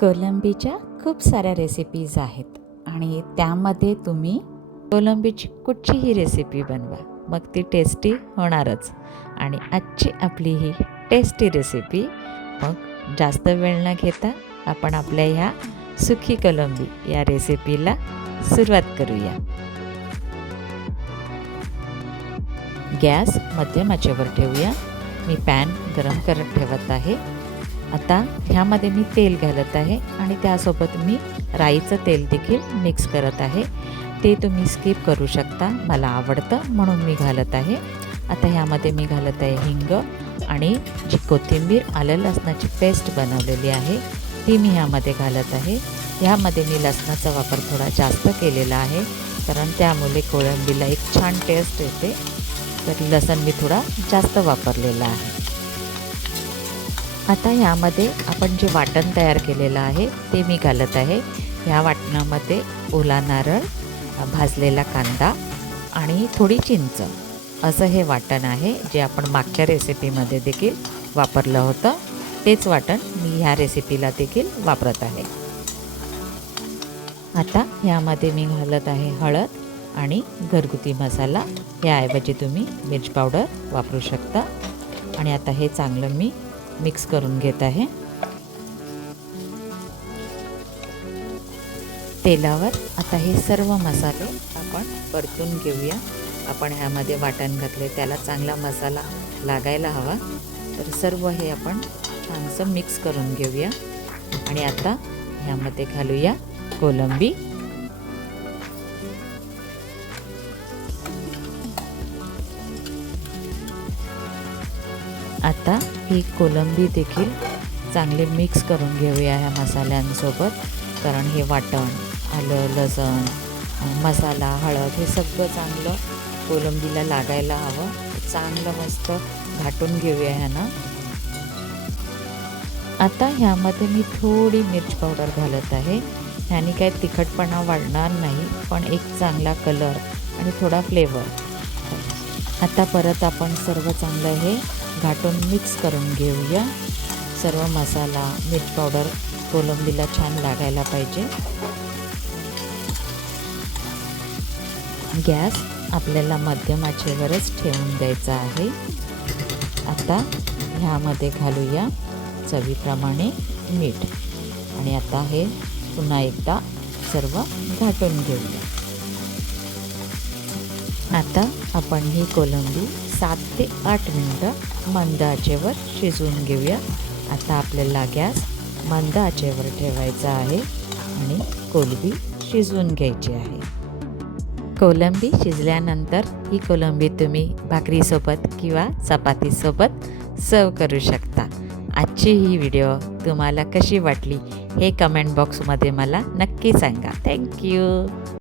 कोलंबीच्या खूप साऱ्या रेसिपीज आहेत. आणि त्यामध्ये तुम्ही कोलंबीची कुठचीही रेसिपी बनवा. मग ती टेस्टी होणारच. आणि आजची आपली ही टेस्टी रेसिपी मग जास्त वेळ न घेता आपण आपल्या ह्या सुखी कोलंबी या रेसिपीला सुरुवात करूया. गॅस मध्यमाचेवर ठेवूया. मी पॅन गरम करत ठेवत आहे. आता ह्यामध्ये मी तेल घालत आहे आणि त्यासोबत मी राईचं तेल देखील मिक्स करत आहे. ते तुम्ही स्किप करू शकता मला आवडतं म्हणून मी घालत आहे. आता ह्यामध्ये मी घालत आहे हिंग आणि जी कोथिंबीर आलं लसणाची पेस्ट बनवलेली आहे ती मी ह्यामध्ये घालत आहे. ह्यामध्ये मी लसणाचा वापर थोडा जास्त केलेला आहे कारण त्यामुळे कोळंबीला एक छान टेस्ट येते. तर लसण मी थोडा जास्त वापरलेला आहे. आता ह्यामध्ये आपण जे वाटण तयार केलेलं आहे ते मी घालत आहे. ह्या वाटणामध्ये ओला नारळ भाजलेला कांदा आणि थोडी चिंच. असं हे वाटण आहे जे आपण मागच्या रेसिपीमध्ये देखील वापरलं होतं. तेच वाटण मी ह्या रेसिपीला देखील वापरत आहे. आता ह्यामध्ये मी घालत आहे हळद आणि घरगुती मसाला. याऐवजी तुम्ही मिर्च पावडर वापरू शकता. आणि आता हे चांगलं मी मिक्स करून घेत आहे. तेलावर आता हे सर्व मसाले आपण परतून घेऊया. आपण ह्यामध्ये वाटण घातले त्याला चांगला मसाला लागायला हवा. तर सर्व हे आपण छानसं मिक्स करून घेऊया. आणि आता ह्यामध्ये घालूया कोलंबी. आता ही कोलंबी देखील चांगली मिक्स करून घेऊया ह्या मसाल्यांसोबत कारण हे वाटण आलं लसण मसाला हळद हे सगळं चांगलं कोलंबीला लागायला हवं. चांगलं मस्त घाटून घेऊया ह्यानं. आता ह्यामध्ये मी थोडी मिर्च पावडर घालत आहे. ह्याने काही तिखटपणा वाढणार नाही पण एक चांगला कलर आणि थोडा फ्लेवर आता परत आपण सर्व चांगलं हे घाटून मिक्स करून घेऊया. सर्व मसाला मिर्च पावडर कोलंबीला छान लागायला पाहिजे. गॅस आपल्याला मध्यम आचेवरच ठेवून द्यायचा आहे. आता ह्यामध्ये घालूया चवीप्रमाणे मीठ. आणि आता हे पुन्हा एकदा सर्व घाटून घेऊया. आता आपण ही कोलंबी सात ते आठ मिनटं मंद आचेवर शिजवून घेऊया. आता आपल्याला गॅस मंद आचेवर ठेवायचा आहे आणि कोलंबी शिजवून घ्यायची आहे. कोलंबी शिजल्यानंतर ही कोलंबी तुम्ही भाकरीसोबत किंवा चपातीसोबत सर्व करू शकता. आजची ही व्हिडिओ तुम्हाला कशी वाटली हे कमेंट बॉक्समध्ये मला नक्की सांगा. थँक्यू